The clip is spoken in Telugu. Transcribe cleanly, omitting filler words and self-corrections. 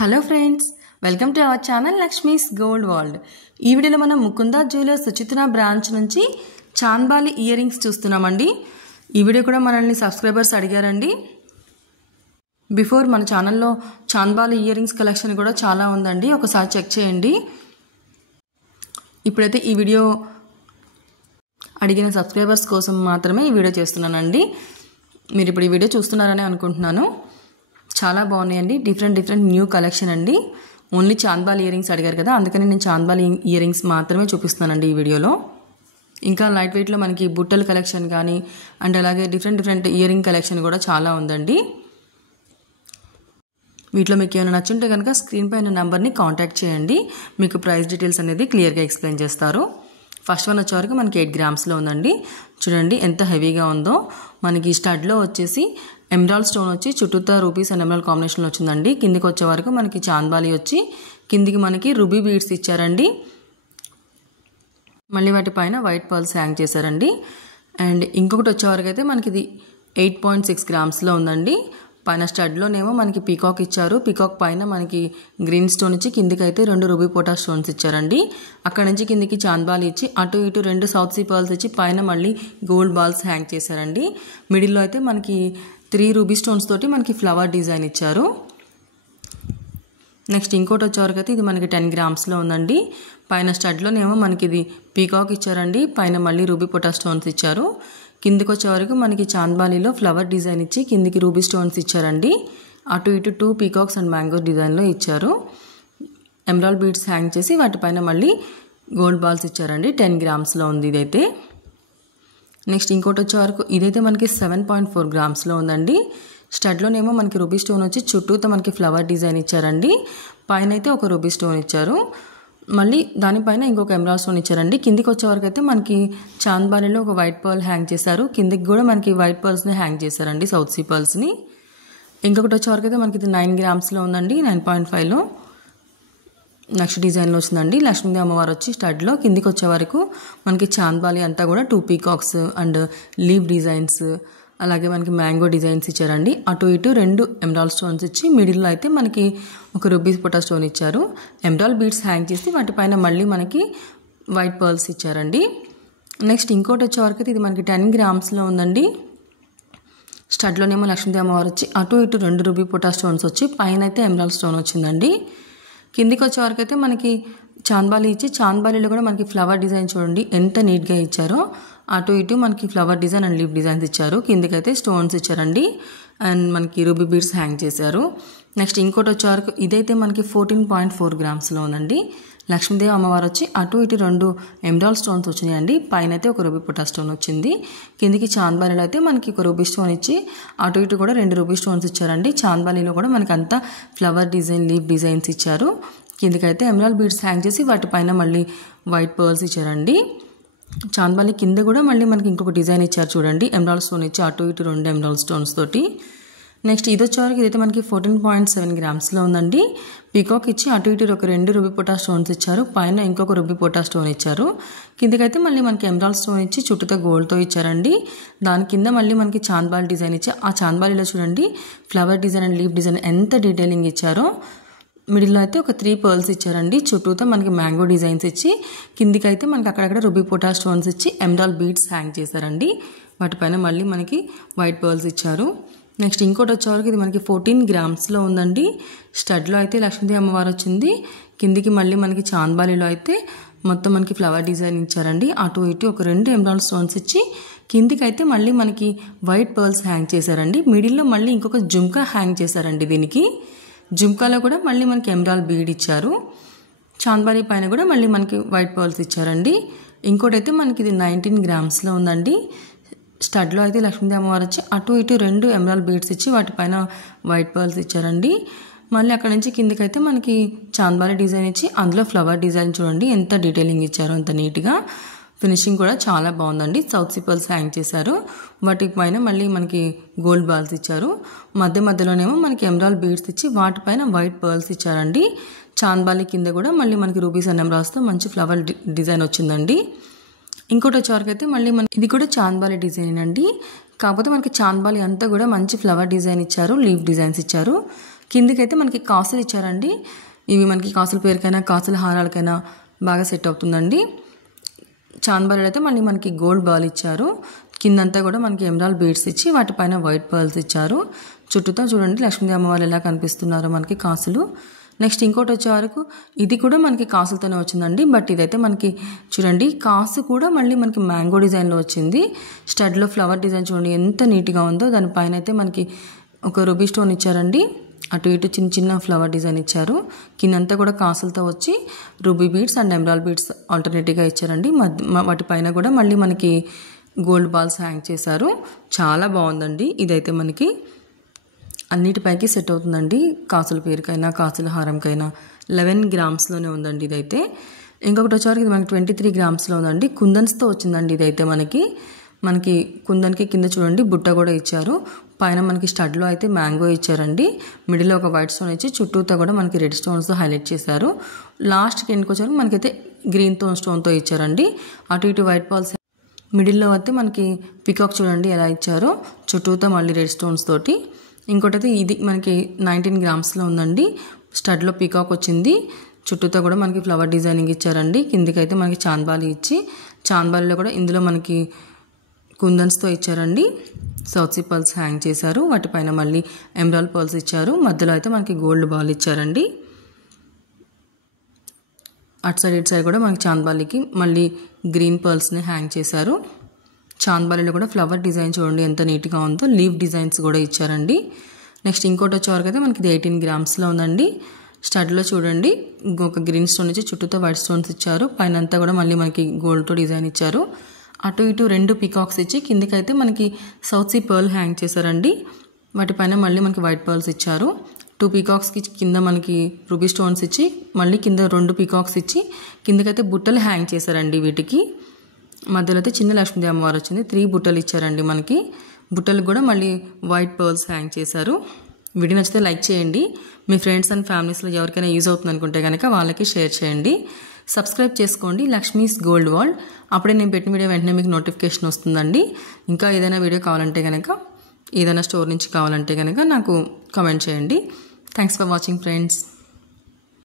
Hello friends, welcome to our channel Lakshmi's gold world. ఈ వీడియోలో మనం ముకుందా జ్యువెలర్స్ సుచిత్ర బ్రాంచ్ నుంచి చాంద్బాలి ఇయర్ రింగ్స్ చూస్తున్నామండి. ఈ వీడియో కూడా మనల్ని సబ్స్క్రైబర్స్ అడిగారండి. బిఫోర్ మన ఛానల్లో చాంద్బాలి ఇయర్ రింగ్స్ కలెక్షన్ కూడా చాలా ఉందండి, ఒకసారి చెక్ చేయండి. ఇప్పుడైతే ఈ వీడియో అడిగిన సబ్స్క్రైబర్స్ కోసం మాత్రమే ఈ వీడియో చేస్తున్నానండి. మీరు ఇప్పుడు ఈ వీడియో చూస్తున్నారని అనుకుంటున్నాను. చాలా బాగున్నాయండి, డిఫరెంట్ న్యూ కలెక్షన్ అండి. ఓన్లీ చాంద్బాలి ఇయర్ రింగ్స్ అడిగారు కదా, అందుకని నేను చాంద్బాలి ఇయర్ రింగ్స్ మాత్రమే చూపిస్తున్నానండి ఈ వీడియోలో. ఇంకా లైట్ వెయిట్లో మనకి బుట్టల కలెక్షన్ కానీ అండ్ అలాగే డిఫరెంట్ ఇయర్ రింగ్ కలెక్షన్ కూడా చాలా ఉందండి. వీటిలో మీకు ఏమైనా నచ్చుంటే కనుక స్క్రీన్ పైన నెంబర్ని కాంటాక్ట్ చేయండి, మీకు ప్రైస్ డీటెయిల్స్ అనేది క్లియర్గా ఎక్స్ప్లెయిన్ చేస్తారు. ఫస్ట్ వన్ వచ్చేవరకు మనకి 8 గ్రామ్స్లో ఉందండి. చూడండి ఎంత హెవీగా ఉందో. మనకి స్టడ్లో వచ్చేసి ఎమరాల్డ్ స్టోన్ వచ్చి చుట్టూతా రూపీస్ అండ్ ఎమరాల్డ్ కాంబినేషన్లో వచ్చిందండి. కిందికి వచ్చే వరకు మనకి చాంద్బాలి వచ్చి కిందికి మనకి రూబీ బీడ్స్ ఇచ్చారండి. మళ్ళీ వాటి పైన వైట్ పర్ల్స్ హ్యాంగ్ చేశారండి. అండ్ ఇంకొకటి వచ్చేవరకు అయితే మనకి ఇది 8.6 గ్రామ్స్లో ఉందండి. పైన స్టడ్లోనేమో మనకి పీకాక్ ఇచ్చారు. పీకాక్ పైన మనకి గ్రీన్ స్టోన్ ఇచ్చి కిందికి అయితే 2 రూబీ పోటా స్టోన్స్ ఇచ్చారండి. అక్కడ నుంచి కిందికి చాంద్బాలి ఇచ్చి అటు ఇటు 2 సౌత్ సీ పర్ల్స్ ఇచ్చి పైన మళ్ళీ గోల్డ్ బాల్స్ హ్యాంగ్ చేశారండి. మిడిల్లో అయితే మనకి 3 రూబీ స్టోన్స్ తోటి మనకి ఫ్లవర్ డిజైన్ ఇచ్చారు. నెక్స్ట్ ఇంకోటి వచ్చేవరకు అయితే ఇది మనకి 10 గ్రామ్స్లో ఉందండి. పైన స్టడ్లోనేమో మనకి ఇది పీకాక్ ఇచ్చారండి, పైన మళ్ళీ రూబీ పోటా స్టోన్స్ ఇచ్చారు. కిందికి వచ్చే వరకు మనకి చాంద్బాలిలో ఫ్లవర్ డిజైన్ ఇచ్చి కిందికి రూబీ స్టోన్స్ ఇచ్చారండి. అటు ఇటు 2 పీకాక్స్ అండ్ మ్యాంగో డిజైన్లో ఇచ్చారు. ఎమరాల్డ్ బీడ్స్ హ్యాంగ్ చేసి వాటిపైన మళ్ళీ గోల్డ్ బాల్స్ ఇచ్చారండి. 10 గ్రామ్స్లో ఉంది ఇదైతే. నెక్స్ట్ ఇంకోటి వచ్చే వరకు ఇదైతే మనకి 7.4 గ్రామ్స్లో ఉందండి. స్టడ్లోనేమో మనకి రూబీ స్టోన్ వచ్చి చుట్టూతో మనకి ఫ్లవర్ డిజైన్ ఇచ్చారండి. పైన అయితే ఒక రూబీ స్టోన్ ఇచ్చారు, మళ్ళీ దానిపైన ఇంకొక ఎమరాల్డ్ స్టోన్ ఇచ్చారండి. కిందికి వచ్చే వరకు అయితే మనకి చాంద్బాలిలో ఒక వైట్ పర్ల్ హ్యాంగ్ చేశారు. కిందికి కూడా మనకి వైట్ పర్ల్స్ని హ్యాంగ్ చేశారండి, సౌత్ సీ పర్ల్స్ని. ఇంకొకటి వచ్చే వరకు అయితే మనకి ఇది 9 గ్రామ్స్లో ఉందండి, 9.5లో నెక్స్ట్ డిజైన్లో వచ్చిందండి. లక్ష్మీదేవి అమ్మవారు వచ్చి స్టడ్లో కిందికి వచ్చే వరకు మనకి చాంద్బాలి అంతా కూడా 2 పీకాక్స్ అండ్ లీవ్ డిజైన్స్ అలాగే మనకి మ్యాంగో డిజైన్స్ ఇచ్చారండి. అటు ఇటు 2 ఎమరాల్డ్ స్టోన్స్ ఇచ్చి మిడిల్లో అయితే మనకి ఒక రూబీ పోటా స్టోన్ ఇచ్చారు. ఎమరాల్డ్ బీడ్స్ హ్యాంగ్ చేసి వాటిపైన మళ్ళీ మనకి వైట్ పర్ల్స్ ఇచ్చారండి. నెక్స్ట్ ఇంకోటి వచ్చే వరకు అయితే ఇది మనకి 10 గ్రామ్స్లో ఉందండి. స్టడ్లోనేమో లక్ష్మీదేవి అమ్మవారు వచ్చి అటు ఇటు 2 రూబీ పోటా స్టోన్స్ వచ్చి పైన అయితే ఎమరాల్డ్ స్టోన్ వచ్చిందండి. కిందికి వచ్చే వరకు అయితే మనకి చాంద్బాలి ఇచ్చి చాంద్బాలిలో కూడా మనకి ఫ్లవర్ డిజైన్ చూడండి ఎంత నీట్గా ఇచ్చారో. అటు ఇటు మనకి flower design and leave designs ఇచ్చారు. కిందికైతే స్టోన్స్ ఇచ్చారండి అండ్ మనకి రూబీ బీడ్స్ హ్యాంగ్ చేశారు. నెక్స్ట్ ఇంకోటి వచ్చే వరకు ఇదైతే మనకి 14.4 గ్రామ్స్లో ఉందండి. లక్ష్మీదేవి అమ్మవారు వచ్చి అటు ఇటు 2 ఎమరాల్డ్ స్టోన్స్ వచ్చినాయండి. పైన అయితే ఒక రూబీ పోటా స్టోన్ వచ్చింది. కిందికి చాంద్బాలిలో అయితే మనకి ఒక రూబీ స్టోన్ ఇచ్చి అటు ఇటు కూడా 2 రూబీ స్టోన్స్ ఇచ్చారండి. చాంద్బాలిలో కూడా మనకి అంతా ఫ్లవర్ డిజైన్ లీవ్ డిజైన్స్ ఇచ్చారు. కిందికైతే ఎమరాల్డ్ బీడ్స్ హ్యాంగ్ చేసి వాటిపైన మళ్ళీ వైట్ పర్ల్స్ ఇచ్చారండి. చాంద్బాలి కింద కూడా మళ్ళీ మనకి ఇంకొక డిజైన్ ఇచ్చారు చూడండి, ఎమరాల్డ్ స్టోన్ ఇచ్చి అటు ఇటు 2 ఎమరాల్డ్ స్టోన్స్ తోటి. నెక్స్ట్ ఇది వచ్చేవరకు ఇదైతే మనకి 14.7 గ్రామ్స్లో ఉందండి. పీకాక్ ఇచ్చి అటు ఇటు ఒక 2 రూబీ పోటా స్టోన్స్ ఇచ్చారు. పైన ఇంకొక రూబీ పోటా స్టోన్ ఇచ్చారు. కిందకైతే మళ్ళీ మనకి ఎమరాల్డ్ స్టోన్ ఇచ్చి చుట్టూతో గోల్డ్తో ఇచ్చారండి. దాని కింద మళ్ళీ మనకి చాంద్బాలి డిజైన్ ఇచ్చి ఆ చాంద్బాలిలో చూడండి flower design and leave design ఎంత డీటెయిలింగ్ ఇచ్చారో. మిడిల్లో అయితే ఒక 3 పర్ల్స్ ఇచ్చారండి. చుట్టూతో మనకి మ్యాంగో డిజైన్స్ ఇచ్చి కిందికైతే మనకి అక్కడక్కడ రూబీ పోటా స్టోన్స్ ఇచ్చి ఎమరాల్డ్ బీడ్స్ హ్యాంగ్ చేశారండి. వాటిపైన మళ్ళీ మనకి వైట్ పర్ల్స్ ఇచ్చారు. నెక్స్ట్ ఇంకోటి వచ్చేవరకు ఇది మనకి 14 గ్రామ్స్లో ఉందండి. స్టడ్లో అయితే లక్ష్మీదేవి అమ్మవారు వచ్చింది. కిందికి మళ్ళీ మనకి చాంద్బాలిలో అయితే మొత్తం మనకి ఫ్లవర్ డిజైన్ ఇచ్చారండి. అటు ఇటు ఒక 2 ఎమరాల్డ్ స్టోన్స్ ఇచ్చి కిందికైతే మళ్ళీ మనకి వైట్ పర్ల్స్ హ్యాంగ్ చేశారండి. మిడిల్లో మళ్ళీ ఇంకొక జుమ్కా హ్యాంగ్ చేశారండి. దీనికి జుమ్కాలో కూడా మళ్ళీ మనకి ఎమరాల్డ్ బీడ్ ఇచ్చారు. చాంద్బాలి పైన కూడా మళ్ళీ మనకి వైట్ పర్ల్స్ ఇచ్చారండి. ఇంకోటైతే మనకి ఇది 19 గ్రామ్స్లో ఉందండి. స్టడ్లో అయితే లక్ష్మీదేవి అమ్మవారు వచ్చి అటు ఇటు 2 ఎమరాల్డ్ బీడ్స్ ఇచ్చి వాటిపైన వైట్ పర్ల్స్ ఇచ్చారండి. మళ్ళీ అక్కడ నుంచి కిందికైతే మనకి చాంద్బాలి డిజైన్ ఇచ్చి అందులో ఫ్లవర్ డిజైన్ చూడండి ఎంత డీటెయిలింగ్ ఇచ్చారో, అంత నీట్గా. ఫినిషింగ్ కూడా చాలా బాగుందండి. సౌత్ సీ పర్ల్స్ హ్యాంగ్ చేశారు. వాటి పైన మళ్ళీ మనకి గోల్డ్ బాల్స్ ఇచ్చారు. మధ్యలోనేమో మనకి ఎమరాల్డ్ బీడ్స్ ఇచ్చి వాటిపైన వైట్ పర్ల్స్ ఇచ్చారండి. చాంద్బాలి కింద కూడా మళ్ళీ మనకి రూబీస్ అండ్ ఎమరాల్డ్స్తో మంచి ఫ్లవర్ డిజైన్ వచ్చిందండి. ఇంకోటి వచ్చేవరకు అయితే మళ్ళీ మనకి ఇది కూడా చాంద్బాలి డిజైన్ అండి. కాకపోతే మనకి చాంద్బాలి అంతా కూడా మంచి ఫ్లవర్ డిజైన్ ఇచ్చారు, లీవ్ డిజైన్స్ ఇచ్చారు. కిందికైతే మనకి కాసులు ఇచ్చారండి. ఇవి మనకి కాసుల పేరుకైనా కాసుల హారాలకైనా బాగా సెట్ అవుతుందండి. చాంద్బాలిలో అయితే మళ్ళీ మనకి గోల్డ్ బాల్ ఇచ్చారు. కిందంతా కూడా మనకి ఎమరాల్డ్ బీడ్స్ ఇచ్చి వాటిపైన వైట్ పర్ల్స్ ఇచ్చారు. చుట్టూతో చూడండి లక్ష్మీదేవి అమ్మవారు ఎలా కనిపిస్తున్నారో మనకి కాసులు. నెక్స్ట్ ఇంకోటి వచ్చే వరకు ఇది కూడా మనకి కాసులతోనే వచ్చిందండి. బట్ ఇదైతే మనకి చూడండి కాసు కూడా మళ్ళీ మనకి మ్యాంగో డిజైన్లో వచ్చింది. స్టడ్లో ఫ్లవర్ డిజైన్ చూడండి ఎంత నీట్గా ఉందో. దానిపైన అయితే మనకి ఒక రూబీ స్టోన్ ఇచ్చారండి. అటు ఇటు చిన్న చిన్న ఫ్లవర్ డిజైన్ ఇచ్చారు. కిందంతా కూడా కాసులతో వచ్చి ruby beads and emerald beads ఆల్టర్నేటివ్గా ఇచ్చారండి. వాటిపైన కూడా మళ్ళీ మనకి గోల్డ్ బాల్స్ హ్యాంగ్ చేశారు. చాలా బాగుందండి. ఇదైతే మనకి అన్నిటిపైకి సెట్ అవుతుందండి. కాసుల పేరుకైనా కాసుల హారంకైనా 11 గ్రామ్స్లోనే ఉందండి ఇదైతే. ఇంకొకటి వచ్చేవరకు ఇది మనకి 23 గ్రామ్స్లో ఉందండి. కుందన్స్తో వచ్చిందండి ఇదైతే మనకి కుందన్కి కింద చూడండి బుట్ట కూడా ఇచ్చారు. పైన మనకి స్టడ్లో అయితే మ్యాంగో ఇచ్చారండి. మిడిల్లో ఒక వైట్ స్టోన్ ఇచ్చి చుట్టూతో కూడా మనకి రెడ్ స్టోన్స్తో హైలైట్ చేశారు. లాస్ట్కి ఎండ్కి వచ్చారు మనకైతే గ్రీన్ స్టోన్తో ఇచ్చారండి. అటు ఇటు వైట్ బాల్స్. మిడిల్లో అయితే మనకి పికాక్ చూడండి ఎలా ఇచ్చారో, చుట్టూతో మళ్ళీ రెడ్ స్టోన్స్ తోటి. ఇంకోటైతే ఇది మనకి 19 గ్రామ్స్లో ఉందండి. స్టడ్లో పీకాక్ వచ్చింది. చుట్టూతో కూడా మనకి ఫ్లవర్ డిజైనింగ్ ఇచ్చారండి. కిందికైతే మనకి చాంద్బాలి ఇచ్చి చాంద్బాలిలో కూడా ఇందులో మనకి కుందన్స్తో ఇచ్చారండి. సౌత్ సీ పర్ల్స్ హ్యాంగ్ చేశారు. వాటిపైన మళ్ళీ ఎమరాల్డ్ పర్ల్స్ ఇచ్చారు. మధ్యలో అయితే మనకి గోల్డ్ బాల్ ఇచ్చారండి. అటు సైడ్ ఇటు సైడ్ కూడా మనకి చాంద్బాలికి మళ్ళీ గ్రీన్ పర్ల్స్ని హ్యాంగ్ చేశారు. చాంద్బాలిలో కూడా ఫ్లవర్ డిజైన్ చూడండి ఎంత నీట్గా ఉందో. లీవ్ డిజైన్స్ కూడా ఇచ్చారండి. నెక్స్ట్ ఇంకోటి వచ్చేవరకు అయితే మనకి 18 గ్రామ్స్లో ఉందండి. స్టడ్లో చూడండి ఒక గ్రీన్ స్టోన్ ఇచ్చి చుట్టూతో వైట్ స్టోన్స్ ఇచ్చారు. పైన అంతా కూడా మళ్ళీ మనకి గోల్డ్తో డిజైన్ ఇచ్చారు. అటు ఇటు 2 పీకాక్స్ ఇచ్చి కిందకైతే మనకి సౌత్ సీ పర్ల్ హ్యాంగ్ చేశారండి. వాటిపైన మళ్ళీ మనకి వైట్ పర్ల్స్ ఇచ్చారు. 2 పీకాక్స్కి కింద మనకి రూబీ స్టోన్స్ ఇచ్చి మళ్ళీ కింద 2 పీకాక్స్ ఇచ్చి కిందకైతే బుట్టలు హ్యాంగ్ చేశారండి. వీటికి మధ్యలో అయితే చిన్న లక్ష్మీదేవి అమ్మవారు వచ్చింది. 3 బుట్టలు ఇచ్చారండి మనకి. బుట్టలు కూడా మళ్ళీ వైట్ పర్ల్స్ హ్యాంగ్ చేశారు. వీడియో నచ్చితే లైక్ చేయండి. మీ ఫ్రెండ్స్ అండ్ ఫ్యామిలీస్లో ఎవరికైనా యూజ్ అవుతుంది అనుకుంటే కనుక వాళ్ళకి షేర్ చేయండి. సబ్స్క్రైబ్ చేసుకోండి లక్ష్మీస్ గోల్డ్ వరల్డ్. అప్పుడే నేను పెట్టిన వీడియో వెంటనే మీకు నోటిఫికేషన్ వస్తుందండి. ఇంకా ఏదైనా వీడియో కావాలంటే కనుక, ఏదైనా స్టోర్ నుంచి కావాలంటే కనుక నాకు కామెంట్ చేయండి. Thanks for watching friends.